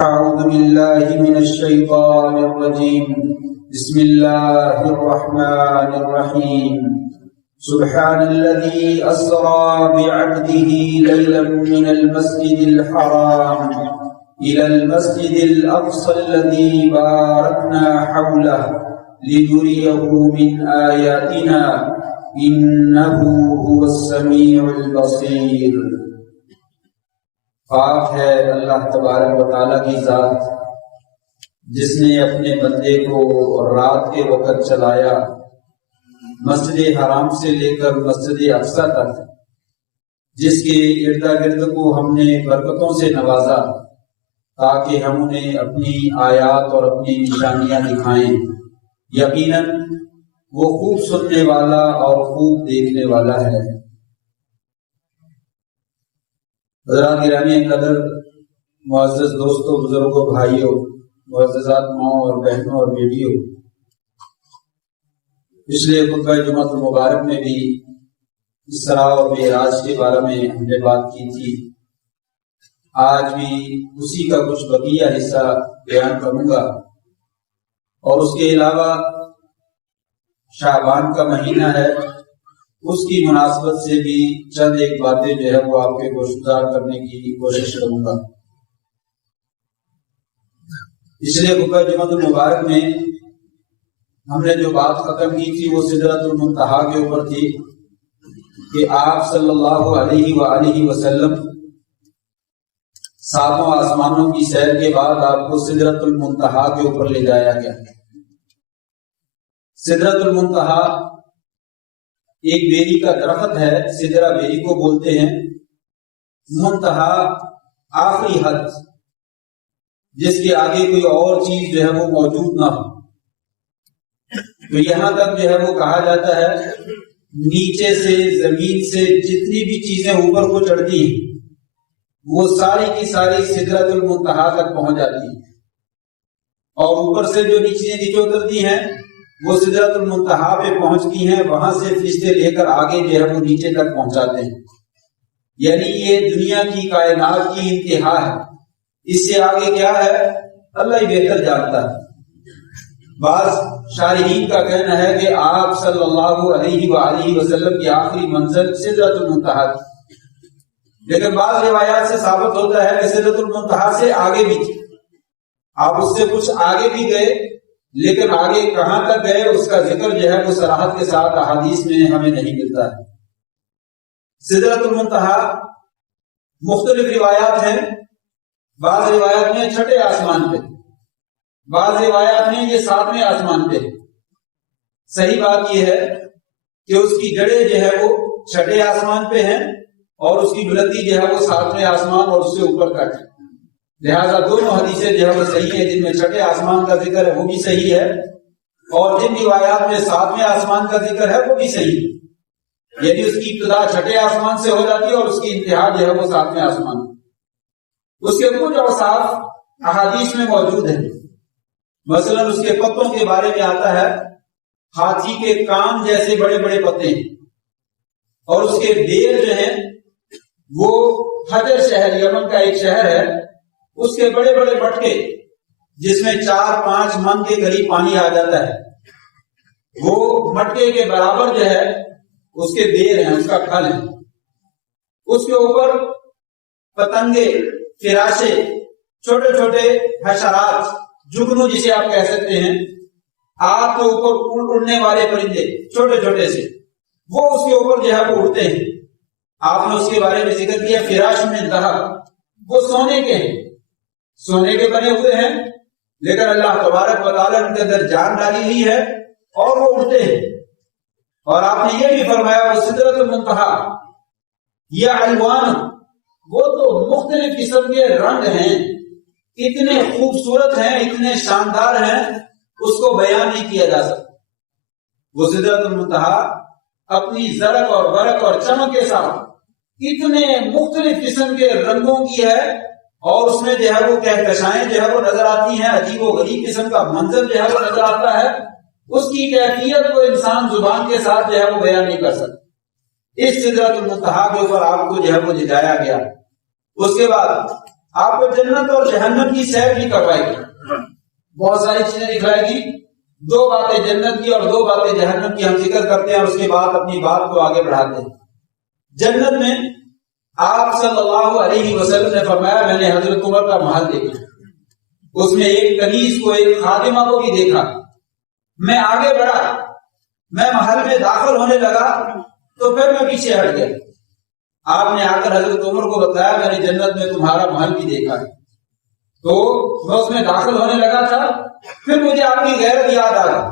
أعوذ بالله من الشيطان الرجيم. بسم الله الرحمن الرحيم. سبحان الذي أسرى بعبده ليلا من المسجد الحرام إلى المسجد الأقصى الذي باركنا حوله لنريه من آياتنا إنه هو السميع البصير. پاک ہے اللہ تبارک و تعالیٰ کی ذات جس نے اپنے بندے کو رات کے وقت چلایا مسجد حرام سے لے کر مسجد اقصی تک، جس کے ارد گرد کو ہم نے برکتوں سے نوازا تاکہ ہم انہیں اپنی آیات اور اپنی نشانیاں دکھائیں۔ یقیناً وہ خوب سننے والا اور خوب دیکھنے والا ہے۔ حضرات گرامی قدر، معزز دوستوں، بزرگوں، بھائیوں، معززات ماؤں اور بہنوں اور بیٹیوں، پچھلے خطبہ جمعہ المبارک میں بھی اسراء و معراج کے بارے میں ہم نے بات کی تھی۔ آج بھی اسی کا کچھ بقیہ حصہ بیان کروں گا، اور اس کے علاوہ شعبان کا مہینہ ہے، اس کی مناسبت سے بھی چند ایک باتیں جو ہے وہ آپ کے گوشگزار کرنے کی کوشش کروں گا۔ پچھلے خطبہ جمعہ المبارک میں ہم نے جو بات ختم کی تھی وہ سدرۃ المنتہا کے اوپر تھی کہ آپ صلی اللہ علیہ وآلہ وسلم ساتوں آسمانوں کی سیر کے بعد آپ کو سدرۃ المنتہا کے اوپر لے جایا گیا۔ سدرۃ المنتہا ایک بیری کا درخت ہے، سدرہ بیری کو بولتے ہیں۔ منتہا آخری حد، جس کے آگے کوئی اور چیز جو ہے وہ موجود نہ ہو، تو یہاں تک جو ہے وہ کہا جاتا ہے نیچے سے زمین سے جتنی بھی چیزیں اوپر کو چڑھتی ہیں وہ ساری کی ساری سدرۃ المنتہا تک پہنچ جاتی ہیں، اور اوپر سے جو نیچے اترتی ہیں وہ سدرۃ المنتہا پہ پہنچتی ہیں، وہاں سے فرشتے لے کر آگے جو ہے وہ نیچے تک پہنچاتے ہیں۔ یعنی یہ دنیا کی کائنات کی انتہا ہے، اس سے آگے کیا ہے اللہ ہی بہتر جانتا ہے۔ بعض شارحین کا کہنا ہے کہ آپ صلی اللہ علیہ وآلہ وسلم کی آخری منزل سدرۃ المنتہا تھی، لیکن بعض روایات سے ثابت ہوتا ہے کہ سدرۃ المنتہا سے آگے بھی تھی، آپ اس سے کچھ آگے بھی گئے، لیکن آگے کہاں تک گئے اس کا ذکر جو ہے وہ صراحت کے ساتھ احادیث میں ہمیں نہیں ملتا ہے۔ سدرۃ المنتہا مختلف روایات ہیں، بعض روایات میں چھٹے آسمان پہ، بعض روایات میں یہ 7ویں آسمان پہ۔ صحیح بات یہ ہے کہ اس کی جڑیں جو ہے وہ چھٹے آسمان پہ ہیں اور اس کی بلندی جو ہے وہ 7ویں آسمان اور اس سے اوپر تک ہے، لہذا دونوں حدیثیں جو ہے وہ صحیح ہیں۔ جن میں چھٹے آسمان کا ذکر ہے وہ بھی صحیح ہے، اور جن روایات میں 7ویں آسمان کا ذکر ہے وہ بھی صحیح ہے، یعنی اس کی ابتدا چھٹے آسمان سے ہو جاتی ہے اور اس کی انتہا جو ہے وہ 7ویں آسمان۔ اس کے کچھ اوصاف احادیث میں موجود ہیں، مثلا اس کے پتوں کے بارے میں آتا ہے ہاتھی کے کان جیسے بڑے بڑے پتے ہیں، اور اس کے بیر جو ہیں وہ حجر شہر، یمن کا ایک شہر ہے، اس کے بڑے بڑے مٹکے جس میں 4-5 من کے قریب پانی آ جاتا ہے، وہ مٹکے کے برابر جو ہے اس کے بیر ہیں، اس کا پھل ہے۔ اس کے اوپر پتنگے، فراشے، چھوٹے چھوٹے حشرات، جگنو جسے آپ کہہ سکتے ہیں، آگ کے اوپر اڑنے والے پرندے چھوٹے چھوٹے سے، وہ اس کے اوپر جو ہے وہ اڑتے ہیں۔ آپ نے اس کے بارے میں ذکر کیا فراش من ذہب، وہ سونے کے ہیں، سونے کے بنے ہوئے ہیں، لیکن اللہ تبارک و تعالیٰ ان کے اندر جان ڈالی ہوئی ہے اور وہ اڑتے ہیں۔ اور آپ نے یہ بھی فرمایا وہ سدرۃ المنتہا یہ الوان، وہ تو مختلف قسم کے رنگ ہیں، اتنے خوبصورت ہیں، اتنے شاندار ہیں، اس کو بیان نہیں کیا جا سکتا۔ وہ سدرۃ المنتہا اپنی زرق اور برق اور چمک کے ساتھ اتنے مختلف قسم کے رنگوں کی ہے، اور اس میں جو ہے وہ کہکشائیں جو ہے وہ نظر آتی ہیں، عجیب و غریب قسم کا منظر جو ہے وہ نظر آتا ہے، اس کی کیفیت کو انسان زبان کے ساتھ جو ہے وہ بیان نہیں کر سکتا۔ اس سدرۃ المنتہا کے اوپر آپ کو جو ہے وہ لے جایا گیا۔ اس کے بعد آپ کو جنت اور جہنم کی سیر بھی کروائے گی، بہت ساری چیزیں دکھلائے گی. 2 باتیں جنت کی اور 2 باتیں جہنم کی ہم ذکر کرتے ہیں اور اس کے بعد اپنی بات کو آگے بڑھاتے ہیں. جنت میں آپ صلی اللہ علیہ وسلم نے فرمایا میں نے حضرت عمر کا محل دیکھا، اس میں ایک کنیز کو، ایک خادمہ کو بھی دیکھا. میں آگے بڑھا، میں محل میں داخل ہونے لگا تو پھر میں پیچھے ہٹ گیا. آپ نے آ کر حضرت عمر کو بتایا میں نے جنت میں تمہارا محل بھی دیکھا ہے. تو میں اس میں داخل ہونے لگا تھا، پھر مجھے آپ کی غیرت یاد آ گئی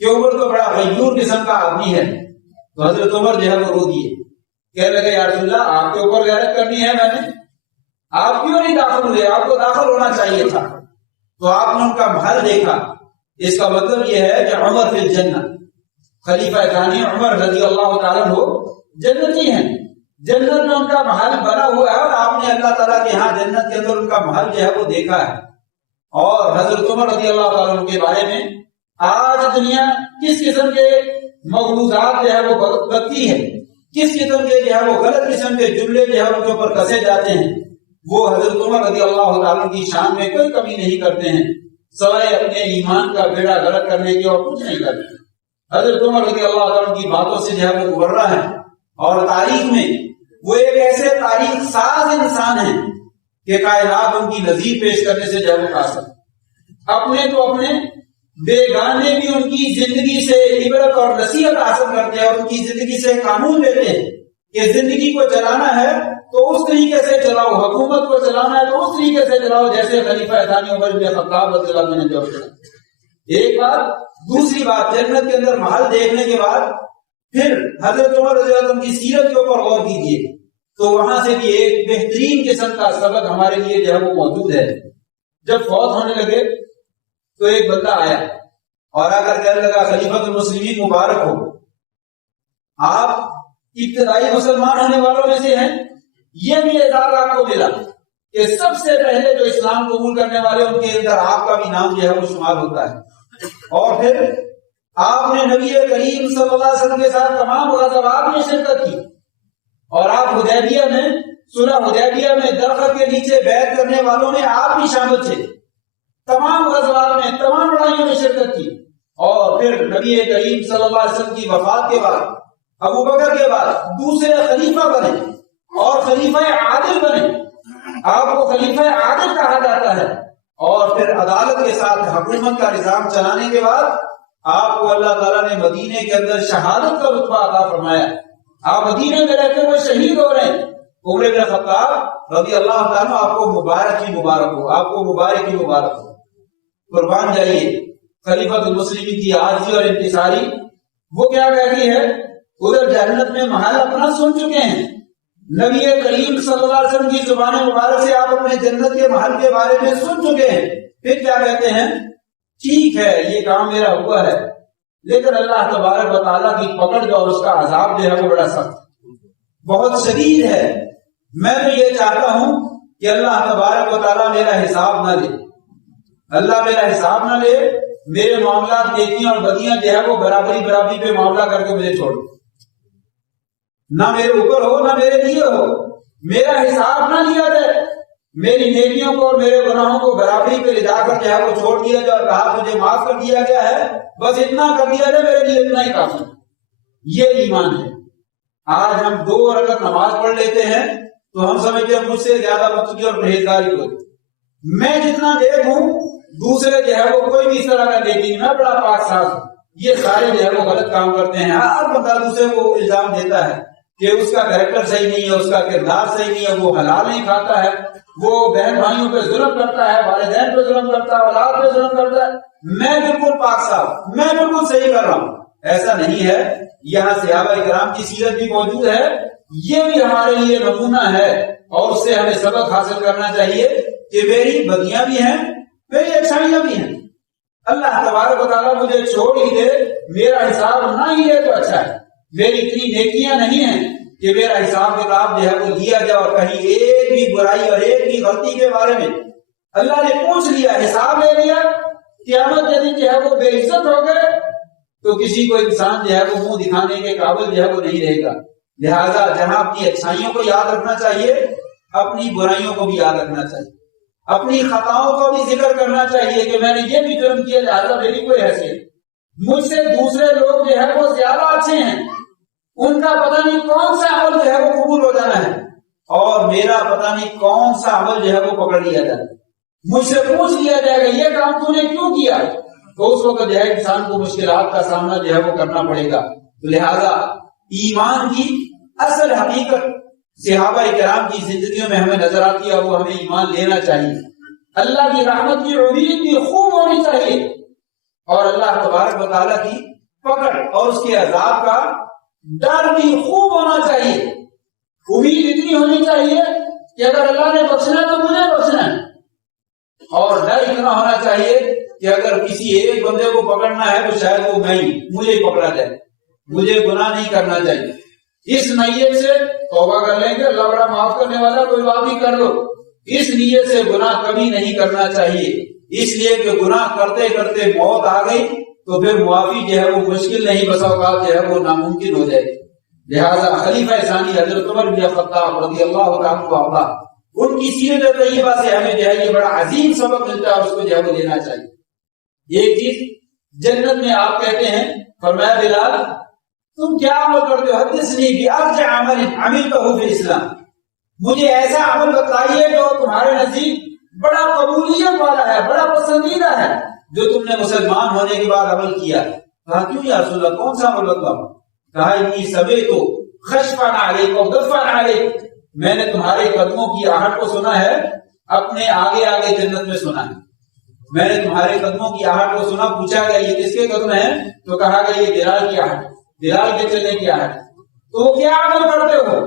کہ عمر تو بڑا غیور قسم کا آدمی ہے. تو حضرت عمر جو ہے وہ رو دیے، کہنے لگے یا رسول اللہ آپ کے اوپر غیرت کرنی ہے، میں نے آپ کیوں نہیں داخل ہوئے؟ آپ کو داخل ہونا چاہیے تھا. تو آپ نے ان کا محل دیکھا. اس کا مطلب یہ ہے کہ عمر فی الجنہ، خلیفہ ثانی عمر رضی اللہ تعالیٰ عنہ جنتی ہیں، جنت میں ان کا محل بنا ہوا ہے اور آپ نے اللہ تعالیٰ کے ہاں جنت کے اندر ان کا محل جو ہے وہ دیکھا ہے. اور حضرت عمر رضی اللہ تعالیٰ عنہ کے بارے میں آج دنیا کس قسم کے مغلوظات جو ہے وہ بکتی ہے، کس قسم کے جو ہے وہ غلط قسم کے جملے جو ہے ان کے اوپر کسے جاتے ہیں، وہ حضرت عمر رضی اللہ تعالیٰ کی شان میں کوئی کمی نہیں کرتے ہیں، سوائے اپنے ایمان کا بیڑا غرق کرنے کے اور کچھ نہیں کرتے. حضرت عمر رضی اللہ تعالیٰ کی باتوں سے جو ہے وہ ابھر رہا ہے اور تاریخ میں وہ ایک ایسے تاریخ ساز انسان ہیں کہ کائنات ان کی نظیر پیش کرنے سے جو ہے وہ قاصر. اپنے تو اپنے بیگانے بھی ان کی زندگی سے عبرت اور نصیحت حاصل کرتے ہیں اور ان کی زندگی سے قانون لیتے ہیں کہ زندگی کو چلانا ہے تو اس طریقے سے چلاؤ، حکومت کو چلانا ہے تو اس طریقے سے چلاؤ جیسے خلیفہ ثانی عمر بن خطاب رضی اللہ عنہ نے جو کیا. ایک بات. دوسری بات، جنت کے اندر محل دیکھنے کے بعد پھر حضرت عمر رضی اللہ عنہ کی سیرت کے اوپر غور کیجیے تو وہاں سے بھی ایک بہترین قسم کا سبق ہمارے لیے جو ہے وہ موجود ہے. جب فوت ہونے لگے تو ایک بندہ آیا اور آ کر کہنے لگا خلیفۃ المسلمین مبارک ہو، آپ ابتدائی مسلمان ہونے والوں میں سے ہیں. یہ بھی اعزاز آپ کو ملا کہ سب سے پہلے جو اسلام قبول کرنے والے ان کے اندر آپ کا بھی نام جو ہے وہ شمار ہوتا ہے. اور پھر آپ نے نبی کریم صلی اللہ علیہ وسلم کے ساتھ تمام غزوات میں شرکت کی اور آپ حدیبیہ میں، صلح حدیبیہ میں درخت کے نیچے بیعت کرنے والوں میں آپ بھی شامل تھے. تمام غزوات میں، تمام لڑائیوں میں شرکت کی. اور پھر نبی کریم صلی اللہ علیہ وسلم کی وفات کے بعد ابو بکر کے بعد دوسرے خلیفہ بنے اور خلیفہ عادل بنے. آپ کو خلیفہ عادل کہا جاتا ہے. اور پھر عدالت کے ساتھ حکومت کا نظام چلانے کے بعد آپ کو اللہ تعالیٰ نے مدینے کے اندر شہادت کا رتبہ عطا فرمایا. آپ مدینے میں رہتے ہوئے شہید ہو رہے ہیں. عمر بن خطاب رضی اللہ تعالیٰ آپ کو مبارک ہی مبارک ہو، آپ کو مبارک ہی مبارک ہو. قربان جائیے خلیفۃ المسلمین کی عاجزی اور انتصاری. وہ کیا کہتی ہے؟ ادھر جنت میں محل اپنا سن چکے ہیں، نبی کریم صلی اللہ علیہ وسلم کی زبان مبارک سے آپ اپنے جنت کے محل کے بارے میں سن چکے ہیں. پھر کیا کہتے ہیں؟ ٹھیک ہے یہ کام میرا ہوا ہے، لیکن اللہ تبارک و تعالیٰ کی پکڑ جو اور اس کا عذاب جو ہے وہ بڑا سخت، بہت شدید ہے. میں تو یہ چاہتا ہوں کہ اللہ تبارک و تعالیٰ میرا حساب نہ لے، اللہ میرا حساب نہ لے، میرے معاملات نیکیاں اور بدیاں جو ہے وہ برابری پہ معاملہ کر کے مجھے چھوڑ، نہ میرے اوپر ہو نہ میرے لیے ہو، میرا حساب نہ لیا جائے، میری نیکیوں کو اور میرے گناہوں کو برابری پہ لے جا کر جو ہے وہ چھوڑ دیا جائے اور کہا مجھے معاف کر دیا گیا ہے، بس اتنا کر دیا جائے، میرے لیے اتنا ہی کافی. یہ ایمان ہے. آج ہم 2 رکعت نماز پڑھ لیتے ہیں تو ہم سمجھتے ہیں مجھ سے زیادہ متقی اور پرہیزگاری کو، میں جتنا نیک ہوں دوسرے جو ہے وہ کوئی بھی اس طرح کا نیکی نہیں، میں بڑا پاک صاف ہوں. یہ سارے جو ہے وہ غلط کام کرتے ہیں. ہر بندہ دوسرے کو الزام دیتا ہے کہ اس کا کریکٹر صحیح نہیں ہے، اس کا کردار صحیح نہیں ہے، وہ حلال نہیں کھاتا ہے، وہ بہن بھائیوں پہ ظلم کرتا ہے، والدین پہ ظلم کرتا ہے، اولاد پہ ظلم کرتا ہے. میں بالکل پاک صاف، میں بالکل صحیح کر رہا ہوں. ایسا نہیں ہے. یہاں صحابہ کرام کی سیرت بھی موجود ہے، یہ بھی ہمارے لیے نمونہ ہے اور اس سے ہمیں سبق حاصل کرنا چاہیے کہ میری بدیاں بھی ہیں، میری اچھائیاں بھی ہیں. اللہ تبارک و تعالیٰ مجھے چھوڑ ہی دے، میرا حساب نہ ہی لے تو اچھا ہے. میری اتنی نیکیاں نہیں ہیں کہ میرا حساب کتاب جو ہے وہ لیا جائے اور کہیں ایک بھی برائی اور ایک بھی غلطی کے بارے میں اللہ نے پوچھ لیا، حساب لے لیا، قیامت کے دن جو ہے وہ بے عزت ہو گئے تو کسی کو انسان جو ہے وہ منہ دکھانے کے قابل جو ہے وہ نہیں رہے گا. لہذا جہاں اپنی اچھائیوں کو یاد رکھنا چاہیے، اپنی برائیوں کو بھی یاد رکھنا چاہیے. اپنی خطاؤں کا بھی ذکر کرنا چاہیے کہ میں نے یہ بھی جرم کیا، لہٰذا میری کوئی حیثیت، مجھ سے دوسرے لوگ جو ہے وہ زیادہ اچھے ہیں، ان کا پتہ نہیں کون سا عمل جو ہے وہ قبول ہو جانا ہے، اور میرا پتہ نہیں کون سا عمل جو ہے وہ پکڑ لیا جائے، مجھ سے پوچھ لیا جائے گا یہ کام تو نے کیوں کیا، تو اس وقت جو ہے انسان کو مشکلات کا سامنا جو ہے وہ کرنا پڑے گا۔ لہذا ایمان کی اصل حقیقت صحابہ کرام کی زندگیوں میں ہمیں نظر آتی ہے، اور وہ ہمیں ایمان لینا چاہیے، اللہ کی رحمت کی امید بھی خوب ہونی چاہیے، اور اللہ تبارک و تعالیٰ کی پکڑ اور اس کے عذاب کا ڈر بھی خوب ہونا چاہیے۔ امید اتنی ہونی چاہیے کہ اگر اللہ نے بخشنا تو مجھے بخشنا ہے، اور ڈر اتنا ہونا چاہیے کہ اگر کسی ایک بندے کو پکڑنا ہے تو شاید وہ مجھے پکڑا جائے، مجھے گناہ نہیں کرنا چاہیے۔ اس نیت سے توبہ کر لیں گے، اللہ بڑا معاف کرنے والا، کوئی بات ہی کر لو، اس نیت سے گناہ کبھی نہیں کرنا چاہیے، اس لیے کہ گناہ کرتے کرتے موت آ گئی تو پھر معافی جو ہے وہ مشکل نہیں، بسا اوقات جو ہے وہ ناممکن ہو جائے۔ لہٰذا خلیفہ ثانی حضرت عمر بن خطاب رضی اللہ عنہ ان کی سیرت طیبہ سے ہمیں جو ہے یہ بڑا عظیم سبق ملتا ہے، اور اس کو جو ہے وہ لینا چاہیے۔ ایک چیز جنت میں آپ کہتے ہیں، فرمایا بلال تم کیا عمل کرتے ہو، حدثنی بأرجع عمل عملتہ فی الاسلام، مجھے ایسا عمل بتائیے جو تمہارے نزدیک بڑا قبولیت والا ہے، بڑا پسندیدہ ہے، جو تم نے مسلمان ہونے کے بعد عمل کیا۔ کہا کیوں یا رسول اللہ، کون سا عمل بتاؤں؟ کہا انی سمعت خشفا علیک و دفا علیک، میں نے تمہارے قدموں کی آہٹ کو سنا ہے، اپنے آگے آگے جنت میں سنا ہے، میں نے تمہارے قدموں کی آہٹ کو سنا، پوچھا گیا یہ کس کے قدم ہیں، تو کہا گیا یہ بلال کی آہٹ، بلال کے چلنے کی آہٹ۔ تو وہ کیا عمل کرتے ہو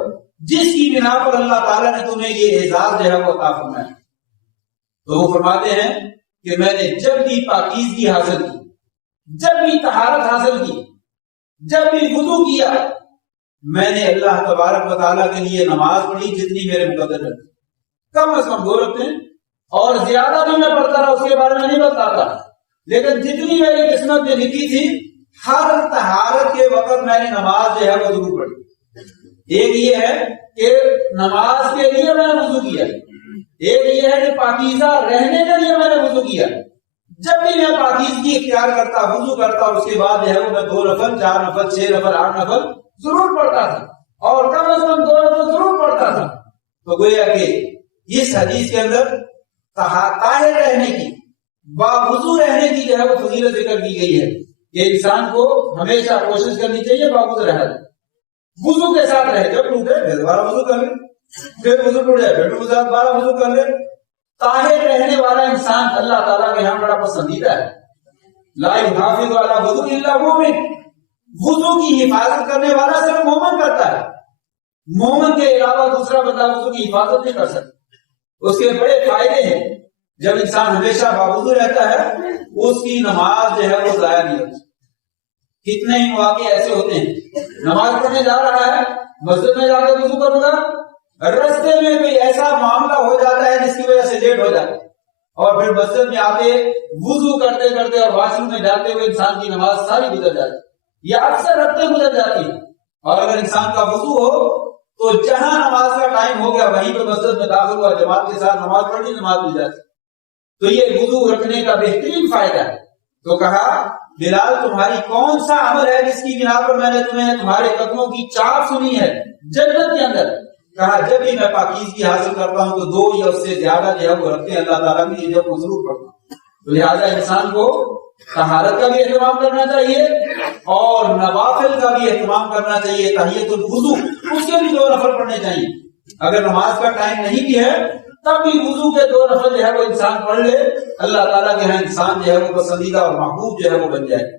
جس کی بنا پر اللہ تعالیٰ نے تمہیں یہ اعزاز جو ہے وہ عطا فرمایا؟ تو وہ فرماتے ہیں کہ میں نے جب بھی پاکیزگی حاصل کی، جب بھی طہارت حاصل کی، جب بھی وضو کیا، میں نے اللہ تبارک و تعالیٰ کے لیے نماز پڑھی جتنی میرے مقدر ہے، کم از کم 2 رکعتیں، اور زیادہ بھی میں پڑھتا رہا، اس کے بارے میں نہیں بتاتا، لیکن جتنی میری قسمت میں لکھی تھی ہر طہارت کے وقت میں نے نماز جو ہے وہ ضرور پڑھی۔ ایک یہ ہے کہ نماز کے لیے میں نے وضو کیا، ایک یہ ہے کہ پاکیزہ رہنے کے لیے میں نے وضو کیا۔ جب بھی میں پاکیزگی اختیار کرتا، وضو کرتا، اور اس کے بعد جو ہے وہ میں 2 نفل 4 نفل 6 نفل 8 نفل ضرور پڑھتا تھا، اور کم از کم 2 نفل ضرور پڑھتا تھا۔ تو گویا کہ اس حدیث کے اندر طاہر رہنے کی، باوضو رہنے کی جو ہے وہ فضیلت ذکر کی گئی ہے کہ انسان کو ہمیشہ کوشش کرنی چاہیے باوضو رہنا، وضو کے ساتھ رہے، جب ٹوٹے پھر دوبارہ وضو کر لے، پھر وضو ٹوٹ جائے پھر دوبارہ وضو کر لے۔ طاہر رہنے والا انسان اللہ تعالیٰ کے یہاں بڑا پسندیدہ ہے۔ لا یحافظ علی وضو الا مومن، وضو کی حفاظت کرنے والا صرف مومن کرتا ہے، مومن کے علاوہ دوسرا بندہ وضو کی حفاظت نہیں کر سکتا۔ اس کے بڑے فائدے ہیں، جب انسان ہمیشہ باوضو رہتا ہے اس کی نماز جو ہے وہ ضائع نہیں ہوتی۔ کتنے ہی مواقع ایسے ہوتے ہیں، نماز پڑھنے جا رہا ہے، مسجد میں جا کے وضو کروں گا، رستے میں کوئی ایسا معاملہ ہو جاتا ہے جس کی وجہ سے لیٹ ہو جاتا ہے، اور پھر مسجد میں آتے وضو کرتے کرتے اور واش روم میں جاتے ہوئے انسان کی نماز ساری گزر جاتی ہے، یا اکثر رکھتے گزر جاتی ہے۔ اور اگر انسان کا وضو ہو تو جہاں نماز کا ٹائم ہو گیا وہیں پہ مسجد میں داخل ہوا، جماعت کے ساتھ نماز پڑھی، نماز مل جاتی۔ تو یہ وضو رکھنے کا بہترین فائدہ ہے۔ تو کہا بلال تمہاری کون سا عمل ہے جس کی بنا پر میں نے تمہیں تمہارے قدموں کی چاپ سنی ہے جنت کے اندر؟ کہا جب بھی میں پاکیزگی حاصل کرتا ہوں تو 2 یا اس سے زیادہ جو ہے وہ رکھتے ہیں اللہ تعالیٰ کی جو ضرور پڑھتا ہوں۔ تو لہٰذا انسان کو طہارت کا بھی اہتمام کرنا چاہیے اور نوافل کا بھی اہتمام کرنا چاہیے، تحیۃ الوضو اس کے بھی 2 نفل پڑھنے چاہیے۔ اگر نماز کا ٹائم نہیں بھی ہے تب بھی وضو کے 2 نفل جو ہے وہ انسان پڑھ لے، اللہ تعالیٰ کے یہاں انسان جو ہے وہ پسندیدہ اور محبوب جو ہے وہ بن جائے۔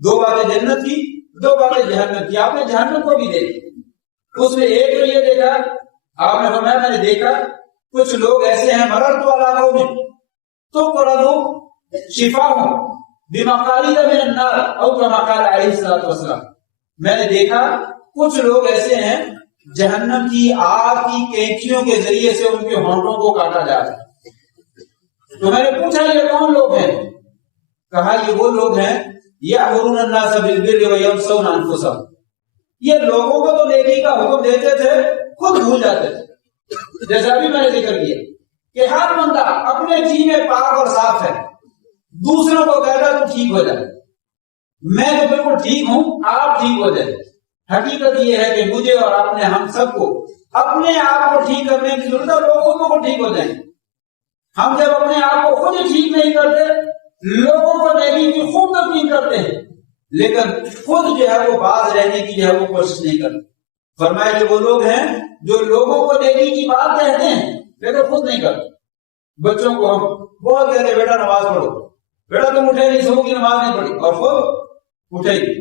2 باتیں جنت کی، 2 باتیں جہنم کی۔ آپ نے جہنم کو بھی دیکھی، اس میں ایک تو یہ دیکھا، آپ نے فرمایا میں نے دیکھا کچھ لوگ ایسے ہیں مررت علی قوم تقرض شفاءهم بمقالید من النار او کما قال علیہ الصلوۃ والسلام، میں نے دیکھا کچھ لوگ ایسے ہیں جہنم کی آگ کی کینچیوں کے ذریعے سے ان کے ہونٹوں کو کاٹا جا رہا ہے۔ تو میں نے پوچھا یہ کون لوگ ہیں؟ کہا یہ وہ لوگ ہیں یأمرون الناس بالبر وینسون انفسهم، یہ لوگوں کو تو نیکی کا حکم دیتے تھے، خود بھول جاتے تھے، جیسا بھی میں نے ذکر کیا کہ ہر بندہ اپنے جی میں پاک اور صاف ہے، دوسروں کو کہتا تو ٹھیک ہو جائے، میں تو بالکل ٹھیک ہوں، آپ ٹھیک ہو جائے۔ حقیقت یہ ہے کہ مجھے اور اپنے ہم سب کو اپنے آپ کو ٹھیک کرنے کی ضرورت ہے، لوگوں کو ٹھیک ہو جائیں۔ ہم جب اپنے آپ کو خود ہی ٹھیک نہیں کرتے، لوگوں کو نیکی کی خوب تلقین کرتے ہیں، لیکن خود جو ہے وہ باز رہنے کی جو ہے وہ کوشش نہیں کرتے۔ فرمایا کہ وہ لوگ ہیں جو لوگوں کو نیکی کی بات کہتے ہیں لیکن خود نہیں کرتے۔ بچوں کو ہم بہت کہتے ہیں بیٹا نماز پڑھو، بیٹا تم اٹھے نہیں، صبح کی نماز نہیں پڑھی، اور خود اٹھے گی،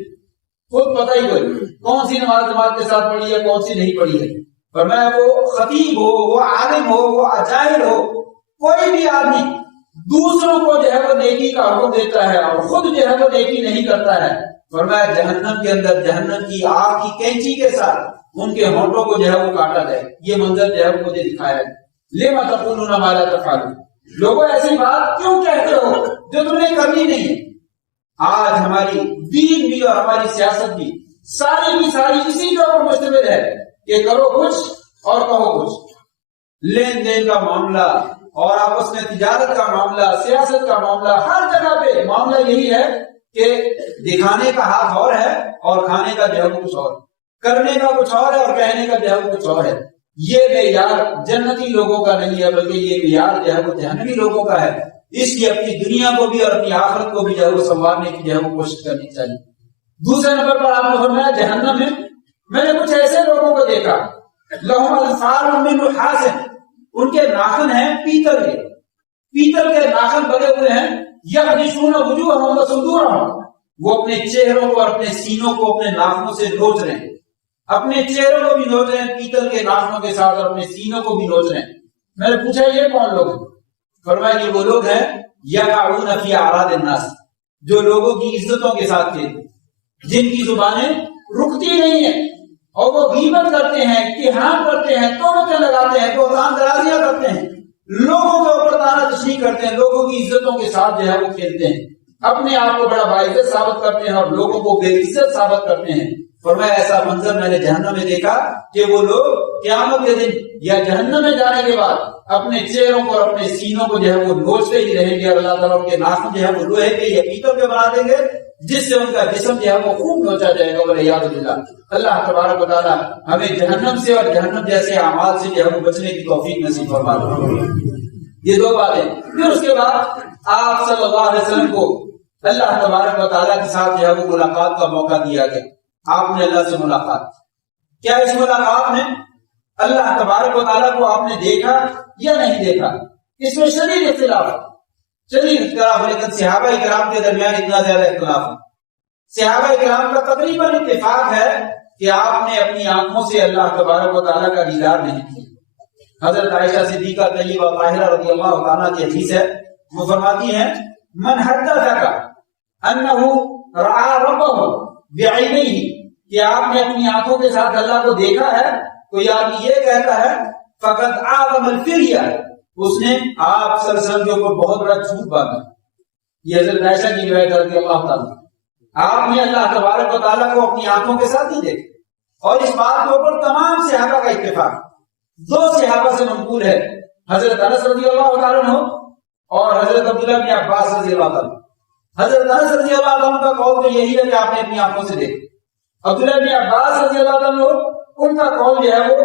خود پتہ ہی کوئی کون سی نماز جماعت کے ساتھ پڑھی ہے کون سی نہیں پڑھی ہے۔ فرمایا وہ خطیب ہو، وہ عالم ہو، وہ جاہل ہو، کوئی بھی آدمی دوسروں کو جو ہے وہ نیکی کا حکم دیتا ہے اور خود جو ہے وہ نیکی نہیں کرتا ہے، فرمایا جہنم کے اندر جہنم کی آگ کی کینچی کے ساتھ ان کے ہونٹوں کو جو ہے وہ کاٹا جائے۔ یہ منظر جو ہے وہ مجھے دکھایا ہے۔ لما تقولون ما لا تفعلون، لوگوں ایسی بات کیوں کہتے ہو جو تم نے کرنی نہیں ہے۔ آج ہماری دین بھی اور ہماری سیاست بھی ساری کی ساری اسی کے اوپر مشتمل ہے کہ کرو کچھ اور کہو کچھ۔ لین دین کا معاملہ اور آپس میں تجارت کا معاملہ، سیاست کا معاملہ، ہر جگہ پہ معاملہ یہی ہے کہ دکھانے کا ہاتھ اور ہے اور کھانے کا جو ہے وہ کچھ اور، کرنے کا کچھ اور ہے اور کہنے کا جو ہے وہ کچھ اور ہے۔ یہ معیار جنتی لوگوں کا نہیں ہے بلکہ یہ معیار جو ہے وہ جہنمی لوگوں کا ہے۔ اس کی اپنی دنیا کو بھی اور اپنی آخرت کو بھی جو ہے وہ سنوارنے کی جو ہے وہ کوشش کرنی چاہیے۔ دوسرے نمبر پر آپ نے فرمایا جہنم میں نے کچھ ایسے لوگوں کو دیکھا لہم اظفار من نحاس، ان کے ناخن ہیں پیتل کے ناخن بنے ہوئے ہیں، یغمسون وجوہہم وصدورہم، وہ اپنے چہروں کو اور اپنے سینوں کو اپنے ناخنوں سے نوچ رہے ہیں، اپنے چہروں کو بھی نوچ رہے ہیں پیتل کے ناخنوں کے ساتھ اور اپنے سینوں کو بھی نوچ رہے ہیں۔ میں نے پوچھا یہ کون لوگ ہیں؟ فرمایا یہ وہ لوگ ہیں یقعون فی اعراض الناس، جو لوگوں کی عزتوں کے ساتھ کھیلتے، جن کی زبانیں رکتی نہیں ہیں اور وہ غیبت کرتے ہیں، اتہام کرتے ہیں، تہمتیں لگاتے ہیں، بہتان درازیاں کرتے ہیں، لوگوں کے اوپر طعنہ تشنیع کرتے ہیں، لوگوں کی عزتوں کے ساتھ جو ہے وہ کھیلتے ہیں، اپنے آپ کو بڑا باعزت ثابت کرتے ہیں اور لوگوں کو بے عزت ثابت کرتے ہیں۔ فرمایا ایسا منظر میں نے جہنم میں دیکھا کہ وہ لوگ قیامت کے دن یا جہنم میں جانے کے بعد اپنے چہروں کو اور اپنے سینوں کو جو ہے وہ نوچتے ہی رہیں گے، اور اللہ تعالیٰ کے ناخن جو ہے وہ لوہے کے یا پیتل کے بنا دیں گے جس سے ان کا جسم جو ہے وہ خوب نوچا جائے گا۔ والعیاذ باللہ، اللہ تبارک و تعالیٰ ہمیں جہنم سے اور جہنم جیسے اعمال سے جو ہے وہ بچنے کی توفیق نصیب فرما دے۔ یہ دو باتیں۔ پھر اس کے بعد آپ صلی اللہ علیہ وسلم کو اللہ تبارک و تعالیٰ کے ساتھ جو ہے وہ ملاقات کا موقع دیا گیا۔ آپ نے اللہ سے ملاقات کیا؟ اس ملاقات میں اللہ تبارک و تعالیٰ کو آپ نے دیکھا یا نہیں دیکھا؟ اس میں شدید اختلاف ہے، لیکن صحابہ کرام کے درمیان اتنا زیادہ اختلاف ہے۔ صحابہ کرام کا تقریباً اتفاق ہے کہ آپ نے اپنی آنکھوں سے اللہ تبارک و تعالیٰ کا دیدار نہیں کیا۔ حضرت عائشہ صدیقہ طیبہ طاہرہ رضی اللہ تعالیٰ کی حدیث ہے، وہ فرماتی ہیں من حدثک انہ رأى ربہ بعینیہ، کہ آپ نے اپنی آنکھوں کے ساتھ اللہ کو دیکھا ہے، کوئی آدمی یہ کہتا ہے فقد اعظم الفریہ، اس نے آپ صلی اللہ علیہ وسلم کے اوپر بہت بڑا جھوٹ باندھا۔ یہ حضرت عائشہ کی روایت رضی اللہ تعالیٰ، آپ نے اللہ تبارک و تعالیٰ کو اپنی آنکھوں کے ساتھ ہی دیکھا، اور اس بات کے اوپر تمام صحابہ کا اتفاق۔ دو صحابہ سے منقول ہے، حضرت انس رضی اللہ تعالیٰ عنہ اور حضرت عبداللہ بن عباس رضی اللہ تعالیٰ۔ حضرت انس رضی اللہ تعالیٰ کا قول تو یہی ہے کہ آپ نے اپنی آنکھوں سے دیکھا۔ عبداللہ بن عباس رضی اللہ تعالیٰ ان کا قول جو ہے وہ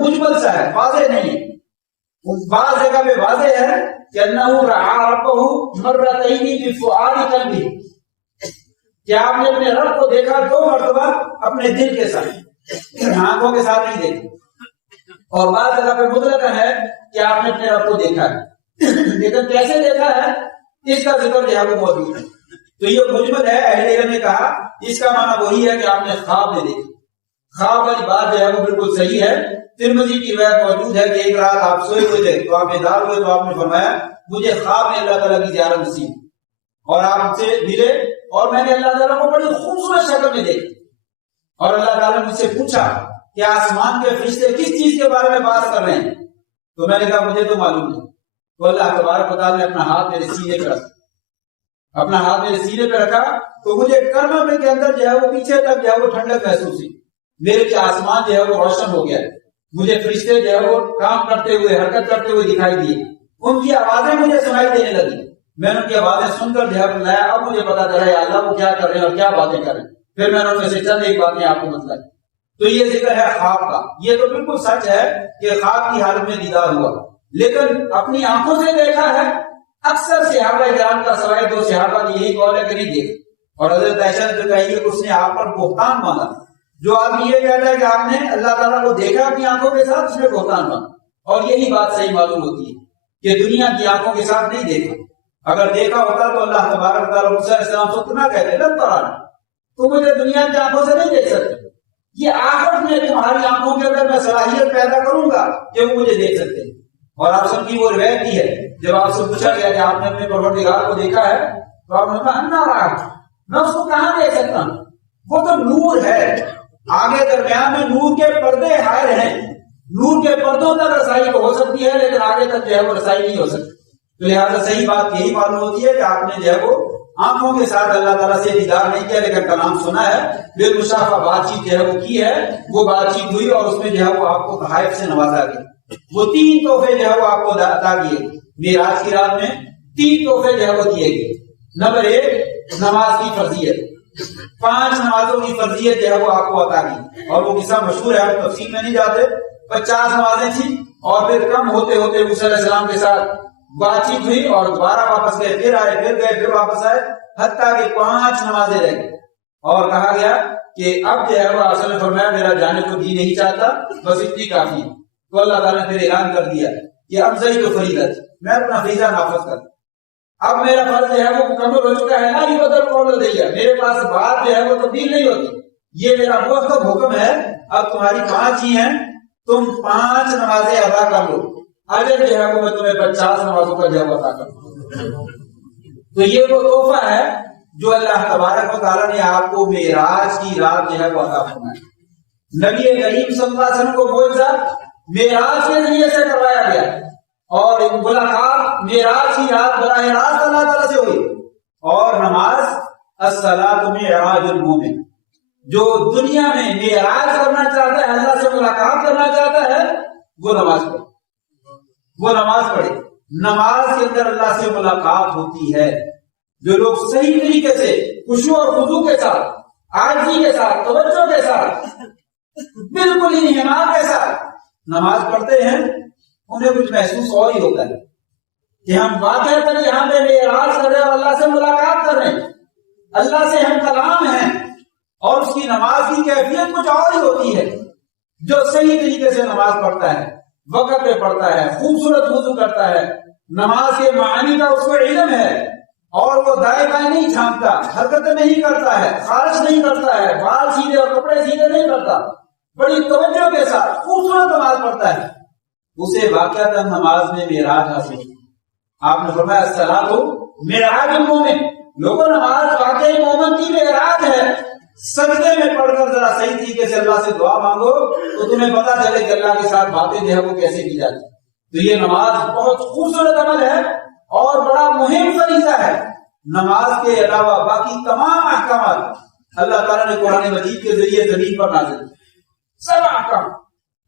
مجمل سا ہے، واضح نہیں ہے۔ بعض جگہ پہ واضح ہے کہ انہ رأى ربہ مرتین بفؤاد قلبہ، کہ آپ نے اپنے رب کو دیکھا دو مرتبہ اپنے دل کے ساتھ، آنکھوں کے ساتھ نہیں دیکھا۔ اور بعض جگہ پہ مطلق ہے کہ آپ نے اپنے رب کو دیکھا ہے، لیکن کیسے دیکھا ہے اس کا ذکر جو ہے وہ موجود ہے۔ تو یہ مجمل ہے، اہل علم نے کہا اس کا معنی وہی ہے کہ آپ نے خواب میں دیکھا۔ خواب والی بات جو ہے وہ بالکل صحیح ہے۔ ترمذی کی روایت موجود ہے کہ ایک رات آپ سوئے ہوئے تھے تو آپ بیدار ہوئے تو آپ نے فرمایا مجھے خواب میں اللہ تعالیٰ کی زیارت نصیب اور آپ سے ملے اور میں نے اللہ تعالیٰ کو بڑی خوبصورت شکل میں دیکھا، اور اللہ تعالیٰ نے مجھ سے پوچھا کہ آسمان کے فرشتے کس چیز کے بارے میں بات کر رہے ہیں؟ تو میں نے کہا مجھے تو معلوم نہیں۔ تو اللہ تبارک و تعالیٰ نے اپنا ہاتھ میرے سینے پہ رکھا، اپنا ہاتھ میرے سینے پہ رکھا تو مجھے کرم کے اندر جو ہے وہ پیچھے تک جو ہے وہ ٹھنڈک محسوس ہوئی، میرے آسمان جو ہے وہ روشن ہو گیا مجھے فرشتے جو ہے وہ کام کرتے ہوئے حرکت کرتے ہوئے دکھائی دیے، ان کی آوازیں مجھے سنائی دینے لگی، میں نے ان کی آوازیں سن کر جو ہے بلایا، اب مجھے پتا چلا یا اللہ وہ کیا کر رہے ہیں اور کیا باتیں کر رہے ہیں، پھر میں نے ان میں سے چند ایک باتیں آپ کو بتلائی۔ تو یہ ذکر ہے خواب کا، یہ تو بالکل سچ ہے کہ خواب کی حالت میں دیدار ہوا، لیکن اپنی آنکھوں سے دیکھا ہے اکثر صحابہ کرام کا سوائے دو صحابہ نے یہی قول ہے کہ نہیں دیکھا، اور حضرت عائشہ نے جو کہی ہے کہ اس نے آپ پر بہتان باندھا، جو آدمی یہ کہتا ہے کہ آپ نے اللہ تعالیٰ کو دیکھا اپنی آنکھوں کے ساتھ، اس میں بہتان باندھا، اور یہی بات صحیح معلوم ہوتی ہے کہ دنیا کی آنکھوں کے ساتھ نہیں دیکھا، اگر دیکھا ہوتا تو اللہ تبارک تعالیٰ موسیٰ علیہ السلام سے اتنا کہتے لن ترانی، تو مجھے دنیا کی آنکھوں سے نہیں دیکھ سکتے، یہ آخرت میں تمہاری آنکھوں کے اندر میں صلاحیت پیدا کروں گا کہ وہ مجھے دیکھ سکتے ہیں۔ اور آپ سب کی وہ روایت بھی ہے، جب آپ سے پوچھا گیا کہ آپ نے اپنے پروردگار کو دیکھا ہے تو آپ نے کہا انا رہا، میں اس کو کہاں دیکھ سکتا ہوں، وہ تو نور ہے، آگے درمیان میں نور کے پردے حائل ہیں، نور کے پردوں تک رسائی ہو سکتی ہے لیکن آگے تک جو ہے وہ رسائی نہیں ہو سکتی، تو لہٰذا صحیح بات یہی معلوم ہوتی ہے کہ آپ نے جو ہے وہ آنکھوں کے ساتھ اللہ تعالیٰ سے دیدار نہیں کیا لیکن کلام سنا ہے، بالمشافہ بات چیت جو ہے وہ کی ہے، وہ بات چیت ہوئی اور اس میں جو ہے وہ آپ کو تحائف سے نوازا گیا، وہ 3 تحفے جو ہے وہ آپ کو عطا کیے، معراج کی رات میں 3 تحفے جو ہے وہ دیے گئے۔ نمبر 1 نماز کی فرضیت، 5 نمازوں کی فرضیت جو ہے وہ آپ کو عطا کی، اور وہ قصہ مشہور ہے، ہم تفصیل میں نہیں جاتے، 50 نمازیں تھیں اور پھر کم ہوتے ہوتے موسیٰ علیہ السلام کے ساتھ بات چیت ہوئی اور دوبارہ واپس گئے، پھر آئے، پھر گئے، پھر واپس آئے، حتیٰ کہ 5 نمازیں رہ گئی، اور کہا گیا کہ اب جو ہے وہ آپ نے فرمایا میرا جانے کو جی نہیں چاہتا، بس اتنی کافی ہے، تو اللہ تعالیٰ نے پھر اعلان کر دیا کہ اب صحیح تو فریضت، میں اپنا فریضہ نافذ کرتا، اب میرا فرض جو ہے وہ مکمل ہو چکا ہے، نہ یہ بدل قول دیا، میرے پاس بات جو ہے وہ تبدیل نہیں ہوتی، یہ میرا موقف حکم ہے، اب تمہاری 5 ہی ہیں، تم 5 نمازیں ادا کر لو، اجر جو ہے وہ میں تمہیں 50 نمازوں کا جو ہے عطا کروں۔ تو یہ وہ تحفہ ہے جو اللہ تبارک و تعالیٰ نے آپ کو معراج کی رات جو ہے وہ عطا فرمایا۔ نبی کریم صلی اللہ علیہ وسلم کو معجزہ معراج کے ذریعے سے کروایا گیا، اور ملاقات معراج کی رات براہ راست اللہ تعالیٰ سے ہوئی، اور نماز الصلاۃ معراج المومن، جو دنیا میں معراج کرنا چاہتا ہے، اللہ سے ملاقات کرنا چاہتا ہے، وہ نماز پڑھے، وہ نماز پڑھے، نماز کے اندر اللہ سے ملاقات ہوتی ہے۔ جو لوگ صحیح طریقے سے خشوع اور خضوع کے ساتھ، عاجزی کے ساتھ، توجہ کے ساتھ، بالکل انحناء کے ساتھ نماز پڑھتے ہیں، انہیں کچھ محسوس اور ہی ہوتا ہے کہ ہم واقعی یہاں پہ معراج کر رہے ہیں اور اللہ سے ملاقات کر رہے ہیں، اللہ سے ہم کلام ہیں، اور اس کی نماز کی کیفیت کچھ اور ہی ہوتی ہے۔ جو صحیح طریقے سے نماز پڑھتا ہے، وقت پہ پڑھتا ہے، خوبصورت وضو کرتا ہے، نماز کے معنی کا اس کو علم ہے، اور وہ دائیں بائیں نہیں جھانکتا، حرکتیں نہیں کرتا ہے، خارش نہیں کرتا ہے، بال سیدھے اور کپڑے سیدھے نہیں کرتا، بڑی توجہ کے ساتھ خوبصورت نماز پڑھتا ہے، اسے واقعہ نماز میں معراج حاصل ہوئی۔ آپ نے فرمایا الصلاۃ معراج المومن، لوگوں نماز واقعی مومن کی معراج ہے۔ سجدے میں پڑھ کر ذرا صحیح طریقے سے اللہ سے دعا مانگو تو تمہیں پتا چلے کہ اللہ کے ساتھ باتیں جو ہے وہ کیسے کی جاتی۔ تو یہ نماز بہت خوبصورت عمل ہے اور بڑا مہم فریضہ ہے۔ نماز کے علاوہ باقی تمام احکامات اللہ تعالیٰ نے قرآن مجید کے ذریعے زمین پر نازل کیے، سب احکام،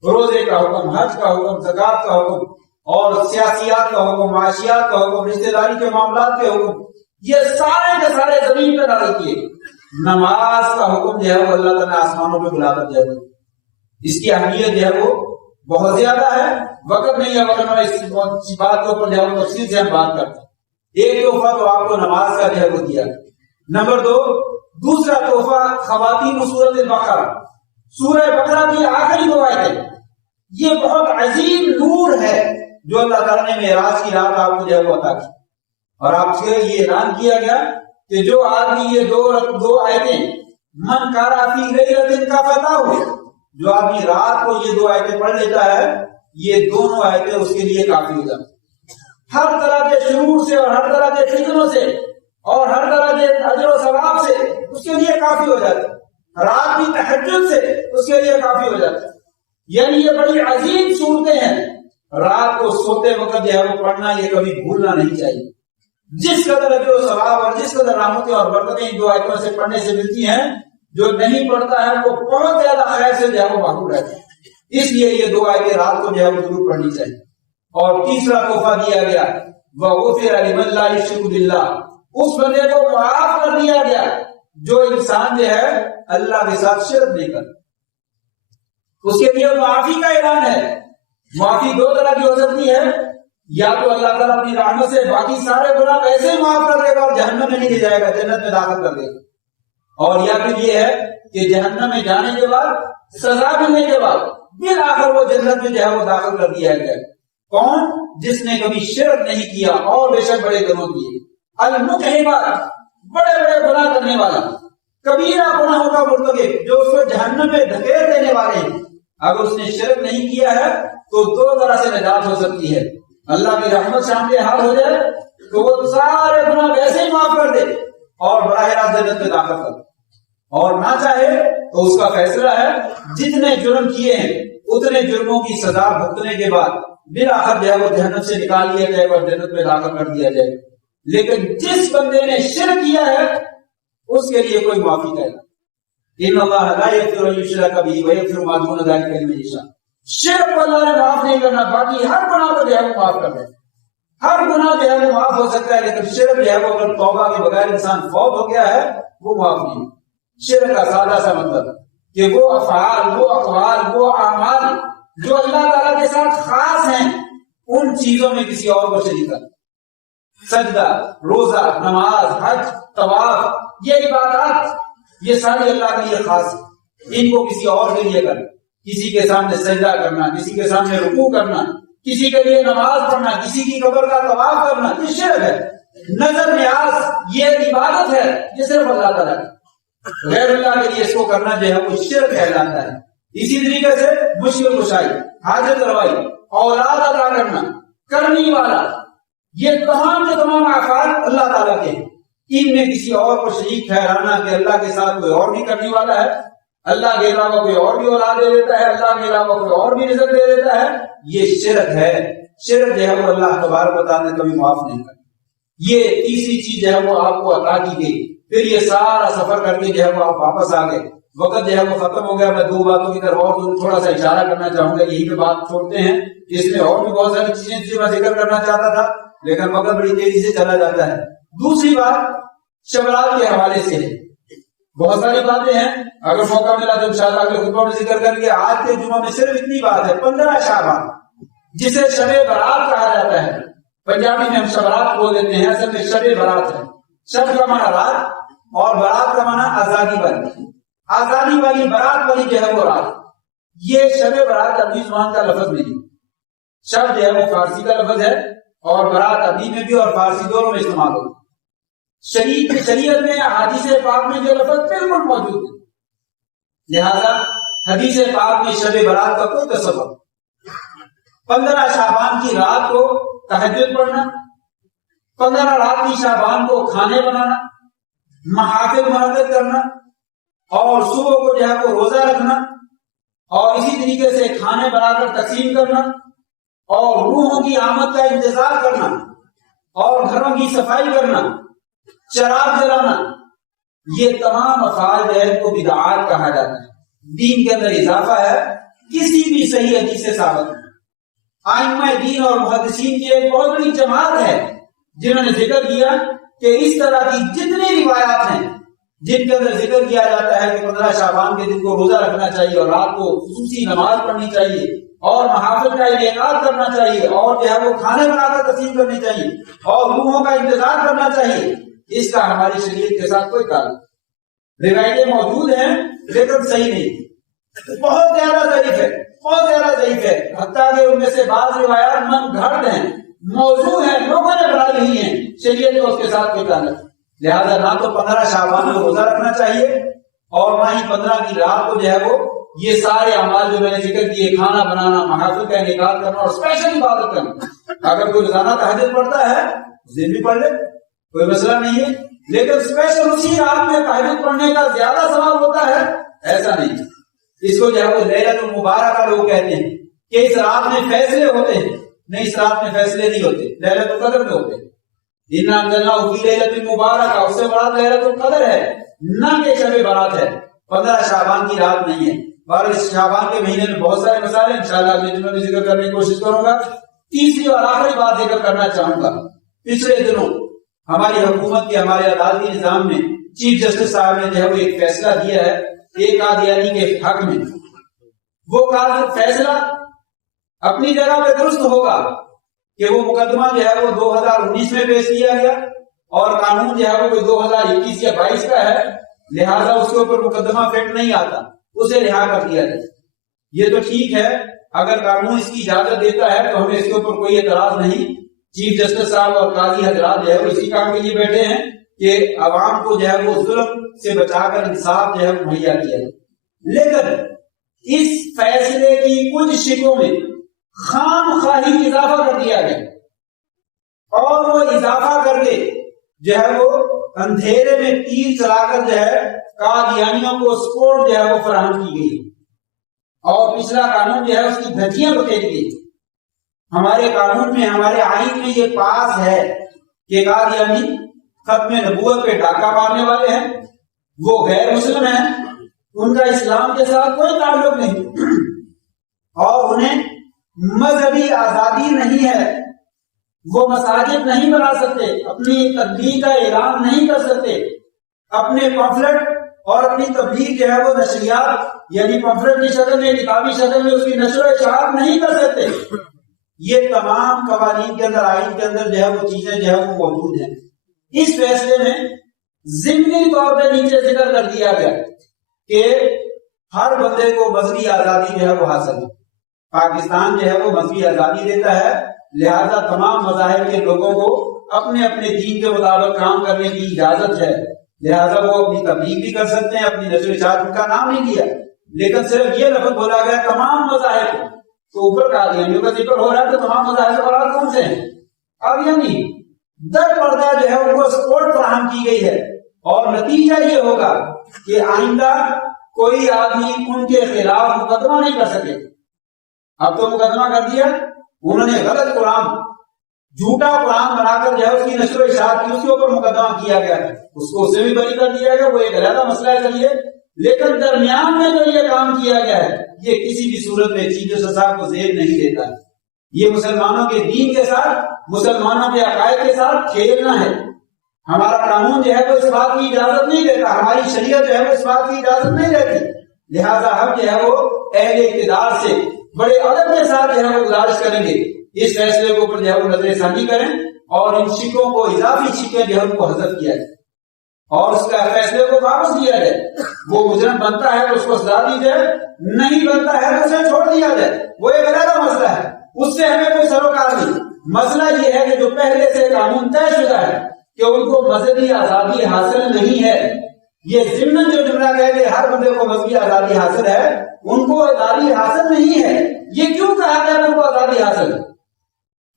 روزے کا حکم، حج کا حکم، زکوٰۃ کا حکم، اور سیاسیات کا حکم، معاشیات کا حکم، رشتہ داری کے معاملات کے حکم، یہ سارے کے سارے زمین پہ نازل کیے۔ نماز کا حکم جو ہے وہ اللہ تعالیٰ نے آسمانوں پہ بلا کر دیا، اس کی اہمیت جو ہے وہ بہت زیادہ ہے، وقت نہیں ہے ورنہ اس بات کے اوپر جو ہے وہ تفصیل سے ہم بات کرتے ہیں۔ ایک تحفہ تو آپ کو نماز کا جو ہے وہ دیا۔ نمبر 2، دوسرا تحفہ خواتین سورۃ البقرہ، سورہ بقرہ کی آخری 2 آیتیں، یہ بہت عظیم نور ہے جو اللہ تعالیٰ نے معراج کی رات آپ کو جو ہے وہ عطا کی، اور آپ سے یہ اعلان کیا گیا کہ جو آدمی یہ دو آیتیں من کارا فی لیلۃ کا فتح ہوئے، جو آدمی رات کو یہ 2 آیتیں پڑھ لیتا ہے، یہ دونوں آیتیں اس کے لیے کافی ہو جاتی، ہر طرح کے شرور سے اور ہر طرح کے فتنوں سے اور ہر طرح کے اجر و ثواب سے اس کے لیے کافی ہو جاتی، رات کی تہجد سے اس کے لیے کافی ہو جاتی۔ یعنی یہ بڑی عظیم صورتیں ہیں، رات کو سوتے وقت جو ہے وہ پڑھنا یہ کبھی بھولنا نہیں چاہیے۔ جس قدر اجر و ثواب اور جس قدر رحمتیں اور برکتیں ان 2 آیتوں سے پڑھنے سے ملتی ہیں، جو نہیں پڑھتا ہے وہ بہت زیادہ خیر سے جو ہے وہ محروم رہتا ہے۔ اس لیے یہ دو آیتیں رات کو جو ہے وہ ضرور پڑھنی چاہیے. اور تیسرا تحفہ دیا گیا وَغُفِرَ لِمَن لَّا يُشْرِكُ بِاللَّهِ، اس بندے کو معاف کر دیا گیا جو انسان جو ہے اللہ کے ساتھ شرک نہیں کرتا. اس کے لیے معافی کا اعلان ہے. معافی دو طرح کی ہو سکتی ہے، یا تو اللہ تعالیٰ اپنی رحمت سے باقی سارے گناہ ایسے ہی معاف کر دے گا اور جہنم میں نہیں لے جائے گا، جنت میں داخل کر دے گا. اور یا پھر یہ ہے کہ جہنم میں جانے کے بعد سزا ملنے کے بعد بالآخر وہ جنت میں جو ہے وہ داخل کر دیا گیا. کون؟ جس نے کبھی شرک نہیں کیا اور بے شک بڑے گناہ کیے. المقحمات، بڑے بڑے گناہ کرنے والا، کبیرہ گناہوں کا مرتکب جو اس کو جہنم میں دھکیل دینے والے ہیں. اگر اس نے شرک نہیں کیا ہے تو دو طرح سے نجات ہو سکتی ہے. اللہ کی رحمت شامل حال ہو جائے تو وہ سارے گناہ ویسے ہی معاف کر دے اور براہ راست جنت میں داخل کر دے، اور نہ چاہے تو اس کا فیصلہ ہے جتنے جرم کیے ہیں اتنے جرموں کی سزا بھگتنے کے بعد بالآخر جو ہے وہ جہنم سے نکال لیا جائے اور جنت میں داخل کر دیا جائے. لیکن جس بندے نے شرک کیا ہے اس کے لیے کوئی معافی کا اعلان. ان اللہ لا یغفر ان یشرک به ویغفر ما دون ذلک لمن یشاء. شرک کو اللہ نے معاف نہیں کرنا، باقی ہر گناہ کو جو ہے وہ معاف کر دے. ہر گناہ جو ہے وہ معاف ہو سکتا ہے، لیکن شرک جو ہے وہ اگر توبہ کے بغیر انسان فوت ہو گیا ہے وہ معاف نہیں. شرک کا سادہ سا مطلب کہ وہ افعال، وہ اقوال، وہ اعمال جو اللہ تعالیٰ کے ساتھ خاص ہیں ان چیزوں میں کسی اور کو شریک کرنا. سجدہ، روزہ، نماز، حج، طواف، یہ عبادات یہ ساری اللہ کے لیے خاص ہیں. ان کو کسی اور کے لیے کرنا، کسی کے سامنے سجدہ کرنا، کسی کے سامنے رکوع کرنا، کسی کے لیے نماز پڑھنا، کسی کی قبر کا طواف کرنا، یہ شرک ہے. نظر نیاز یہ عبادت ہے، یہ صرف اللہ تعالیٰ کی. غیر اللہ کے لیے اس کو کرنا جو ہے وہ شرک کہلاتا ہے. اسی طریقے سے مشکل کشائی، حاجت روائی، اولاد عطا کرنا، کرنے والا، یہ تمام کے تمام افعال اللہ تعالیٰ کے ہیں. ان میں کسی اور کو شریک ٹھہرانا کہ اللہ کے ساتھ کوئی اور بھی کرنے والا ہے، اللہ کے علاوہ کوئی اور بھی اولاد دے دیتا ہے، اللہ کے علاوہ کوئی اور بھی رزق دے دیتا ہے، یہ شرک ہے. شرک جو ہے وہ اللہ تبارک و تعالیٰ نے کبھی معاف نہیں کرتا. یہ تیسری چیز جو ہے وہ آپ کو عطا کی گئی. پھر یہ سارا سفر کر کے جو ہے وہ آپ واپس آ گئے. وقت جو ہے وہ ختم ہو گیا. میں دو باتوں کی طرف اور تھوڑا سا اشارہ کرنا چاہوں گا، یہی پہ بات چھوڑتے ہیں. اس میں اور بھی بہت ساری چیزیں جن میں ذکر کرنا چاہتا تھا لیکن وقت بڑی تیزی سے چلا جاتا ہے. دوسری بات شبرات کے حوالے سے ہے. بہت ساری باتیں ہیں، اگر موقع ملا تو انشاءاللہ اگلے خطبہ میں ذکر کریں گے. آج کے جمعہ میں صرف اتنی بات ہے. 15 شعبان جسے شب برات کہا جاتا ہے، پنجابی میں ہم شبرات بول دیتے ہیں، اصل میں شب برات ہے. شب کا معنی رات اور برات کا معنی آزادی والی. آزادی والی برات والی جو ہے وہ رات. یہ شب برات عربی زبان کا لفظ نہیں. شب جو ہے وہ فارسی کا لفظ ہے اور برات عربی میں بھی اور فارسی دونوں میں استعمال ہوتا ہے. شریعت میں حدیث پاک میں جو لفظ بالکل موجود ہے، لہذا حدیث پاک میں شب برات کا کوئی تصور. 15 شعبان کی رات کو تہجد پڑھنا، 15 رات کی شعبان کو کھانے بنانا، محافل منعقد کرنا اور صبح کو جو ہے وہ روزہ رکھنا اور اسی طریقے سے کھانے بنا کر تقسیم کرنا اور روحوں کی آمد کا انتظار کرنا اور گھروں کی صفائی کرنا، چراغ جلانا، یہ تمام افعال جو ہے کو بدعات کہا جاتا ہے. دین کے اندر اضافہ ہے، کسی بھی صحیح حدیث سے ثابت نہیں. ائمہ دین اور محدثین کی ایک بہت بڑی جماعت ہے جنہوں نے ذکر کیا کہ اس طرح کی جتنی روایات ہیں جن کے اندر ذکر کیا جاتا ہے کہ 15 شعبان کے دن کو روزہ رکھنا چاہیے اور رات کو خصوصی نماز پڑھنی چاہیے اور محافل کا انعقاد کرنا چاہیے اور جو ہے وہ کھانے بنا کر تقسیم کرنی چاہیے اور روحوں کا انتظار کرنا چاہیے، اس کا ہماری شریعت کے ساتھ کوئی تعلق. روایتیں موجود ہیں لیکن صحیح نہیں، بہت زیادہ ضعیف ہے، بہت زیادہ ضعیف ہے. حتیٰ کہ ان میں سے بعض روایات من گھڑت ہیں، موضوع ہیں، لوگوں نے بنائی ہوئی ہیں، شریعت کو اس کے ساتھ کوئی تعلق. لہذا نہ تو 15 شعبان کو روزہ رکھنا چاہیے اور نہ ہی 15 کی رات کو جو ہے وہ یہ سارے اعمال جو میں نے ذکر کیے، کھانا بنانا، محافل کا انعقاد کرنا اور اسپیشل عبادت کرنا. اگر کوئی روزانہ تہجد پڑھتا ہے دن بھی پڑھ لے، کوئی مسئلہ نہیں ہے، لیکن اسپیشل اسی رات میں تہجد پڑھنے کا زیادہ ثواب ہوتا ہے ایسا نہیں. اس کو جو ہے وہ لیلۃ المبارکہ لوگ کہتے ہیں کہ اس رات میں فیصلے ہوتے ہیں. نہیں، اس رات میں فیصلے نہیں ہوتے، لیلۃ القدر میں ہوتے ہیں. اِنَّا أَنزَلْنَاهُ فِي لَيْلَةٍ مُبَارَكَةٍ، اس سے مراد لیلۃ القدر ہے، نہ کہ شب برات ہے. 15 شعبان کی رات نہیں ہے. اور اس شعبان کے مہینے میں بہت سارے مسائل ہیں، انشاءاللہ اگلے دنوں میں ذکر کرنے کی کوشش کروں گا۔ تیسری اور آخری بات ذکر کرنا چاہوں گا، پچھلے دنوں ہماری حکومت کے ہمارے عدالتی نظام میں چیف جسٹس صاحب نے جو ہے وہ ایک فیصلہ دیا ہے ایک قادیانی کے حق میں۔ وہ فیصلہ اپنی جگہ پہ درست ہوگا کہ وہ مقدمہ جو ہے وہ 2019 میں پیش کیا گیا اور قانون جو ہے وہ کوئی 2021 یا 22 کا ہے، لہذا اس کے اوپر مقدمہ فٹ نہیں آتا، اسے رہا کر دیا جائے۔ یہ تو ٹھیک ہے، اگر قانون اس کی اجازت دیتا ہے تو ہمیں اس کے اوپر کوئی اعتراض نہیں۔ چیف جسٹس صاحب اور قاضی حضرات جو ہے وہ اسی کام کے لیے بیٹھے ہیں کہ عوام کو جو ہے وہ ظلم سے بچا کر انصاف جو ہے مہیا کیا جائے۔ لیکن اس فیصلے کی کچھ شکوں میں خام خواہی اضافہ کر دیا گیا اور وہ اضافہ کر کے جو ہے وہ اندھیرے میں تیر چلا کر جو ہے قادیانیوں کو سپورٹ جو ہے وہ فراہم کی گئی اور پچھلا قانون جو ہے اس کی دھجیاں بکھیری گئی۔ ہمارے قانون میں، ہمارے آئین میں یہ پاس ہے کہ قادیانی ختم نبوت پہ ڈاکہ مارنے والے ہیں، وہ غیر مسلم ہیں، ان کا اسلام کے ساتھ کوئی تعلق نہیں اور انہیں مذہبی آزادی نہیں ہے، وہ مساجد نہیں بنا سکتے، اپنی تبلیغ کا اعلان نہیں کر سکتے، اپنے پمفلٹ اور اپنی تبلیغ جو ہے وہ نشریات یعنی پمفلٹ کی شکل میں، کتابی شکل میں اس کی نشر و اشاعت نہیں کر سکتے۔ یہ تمام قوانین کے اندر، آئین کے اندر جو ہے وہ چیزیں جو ہے وہ موجود ہیں۔ اس فیصلے میں ضمنی طور پہ نیچے ذکر کر دیا گیا کہ ہر بندے کو مذہبی آزادی جو ہے وہ حاصل ہے۔ پاکستان جو ہے وہ مذہبی آزادی دیتا ہے، لہذا تمام مذاہب کے لوگوں کو اپنے اپنے دین کے مطابق کام کرنے کی اجازت ہے، لہذا وہ اپنی تبلیغ بھی کر سکتے ہیں، اپنی نشر و اشاعت کا نام نہیں دیا، لیکن صرف یہ لفظ بولا گیا تمام مذاہب تو اوپر قادیانیوں کا ذکر ہو رہا ہے تو تمام مذاہب سے مراد کون سے ہیں؟ قادیانی۔ در پردہ جو ہے ان کو سپورٹ فراہم کی گئی ہے اور نتیجہ یہ ہوگا کہ آئندہ کوئی آدمی ان کے خلاف مقدمہ نہیں کر سکے۔ اب تو مقدمہ کر دیا، انہوں نے غلط قرآن، جھوٹا قرآن بنا کر جو ہے اس کی نشر و اشاعت کی، اس کے اوپر مقدمہ کیا گیا، اس کو اسے بھی بری کر دیا گیا، وہ ایک علیحدہ مسئلہ ہے۔ چلیے، لیکن درمیان میں جو یہ کام کیا گیا ہے یہ کسی بھی صورت میں چیف جسٹس صاحب کو زیب نہیں دیتا ہے۔ یہ مسلمانوں کے دین کے ساتھ، مسلمانوں کے عقائد کے ساتھ کھیلنا ہے۔ ہمارا قانون جو ہے وہ اس بات کی اجازت نہیں دیتا، ہماری شریعت جو ہے وہ اس بات کی اجازت نہیں دیتی، لہذا ہم جو ہے وہ اہل اقتدار سے بڑے ادب کے ساتھ جو ہے وہ گزارش کریں گے اس فیصلے کے اوپر جو ہے وہ نظر ثانی کریں اور ان شکوں کو، اضافی شکیں جو ہے ان کو حذف کیا جائے اور اس کا فیصلے کو واپس دیا جائے۔ وہ مجرم بنتا ہے تو اس کو سزا دی جائے، نہیں بنتا ہے تو اسے چھوڑ دیا جائے، وہ ایک علیحدہ مسئلہ ہے، اس سے ہمیں کوئی سروکار نہیں۔ مسئلہ یہ ہے کہ جو پہلے سے قانون طے شدہ ہے کہ ان کو مذہبی آزادی حاصل نہیں ہے، یہ ضمن جو جملہ کہہ کہ ہر بندے کو مذہبی آزادی حاصل ہے، ان کو آزادی حاصل نہیں ہے۔ یہ کیوں کہا گیا ان کو آزادی حاصل ہے؟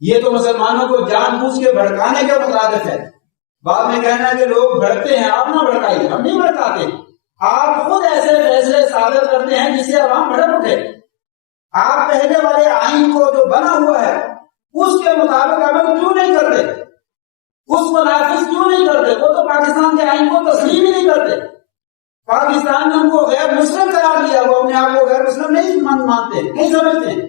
یہ تو مسلمانوں کو جان بوجھ کے بھڑکانے کے مترادف ہے۔ بعد میں کہنا ہے کہ لوگ بھڑکتے ہیں، آپ نہ بھڑکائیے، ہم نہیں بھڑکاتے، آپ خود ایسے فیصلے صادر کرتے ہیں جس سے عوام بھڑک اٹھے۔ آپ پہلے والے آئین کو جو بنا ہوا ہے اس کے مطابق عمل کیوں نہیں کرتے، اس پر نافذ کیوں نہیں کرتے؟ وہ تو پاکستان کے آئین کو تسلیم ہی نہیں کرتے، پاکستان نے ان کو غیر مسلم قرار دیا، وہ اپنے آپ کو غیر مسلم نہیں مانتے، نہیں سمجھتے۔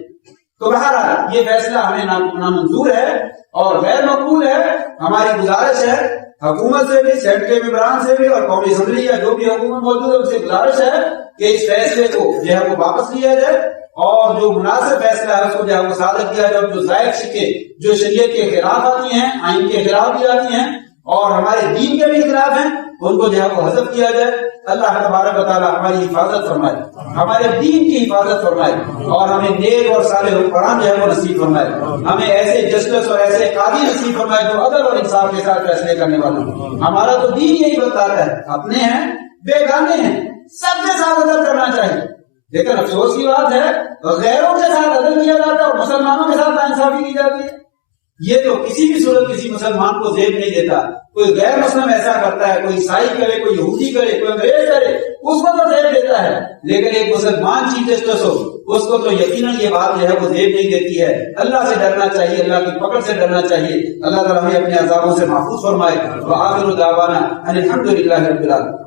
تو بہرحال یہ فیصلہ ہمیں نامنظور ہے اور غیر مقبول ہے۔ ہماری گزارش ہے حکومت سے بھی، سینٹ کے ممبران سے بھی اور قومی اسمبلی یا جو بھی حکومت موجود ہے ان سے گزارش ہے کہ اس فیصلے کو جو ہے وہ واپس لیا جائے اور جو مناسب فیصلہ ہے اس کو جو ہے وہ صادر کیا جائے، اور جو زائد شکیں جو شریعت کے خلاف آتی ہیں، آئین کے خلاف بھی آتی ہیں اور ہمارے دین کے بھی خلاف ہیں، ان کو جو ہے وہ حذف کیا جائے۔ اللہ تبارک و تعالیٰ ہماری حفاظت فرمائے، ہمارے دین کی حفاظت فرمائے اور ہمیں نیک اور صالح حکمران جو ہے وہ نصیب فرمائے، ہمیں ایسے جسٹس اور ایسے قاضی نصیب فرمائے جو عدل اور انصاف کے ساتھ فیصلے کرنے والے ہیں۔ ہمارا تو دین یہی بتاتا ہے، اپنے ہیں بیگانے ہیں، سب کے ساتھ عدل کرنا چاہیے، لیکن افسوس کی بات ہے غیروں کے ساتھ عدل کیا جاتا ہے اور مسلمانوں کے ساتھ ناانصافی کی جاتی ہے۔ یہ تو کسی بھی صورت کسی مسلمان کو زیب نہیں دیتا۔ کوئی غیر مسلم ایسا کرتا ہے، کوئی عیسائی کرے، کوئی یہودی کرے، کوئی انگریز کرے، اس کو تو زیب دیتا ہے، لیکن ایک مسلمان چیف جسٹس ہو اس کو تو یقیناً یہ بات جو ہے وہ زیب نہیں دیتی ہے۔ اللہ سے ڈرنا چاہیے، اللہ کی پکڑ سے ڈرنا چاہیے۔ اللہ تعالیٰ ہمیں اپنے عذابوں سے محفوظ فرمائے۔ وآخر دعوانا ان الحمد للہ رب العالمین۔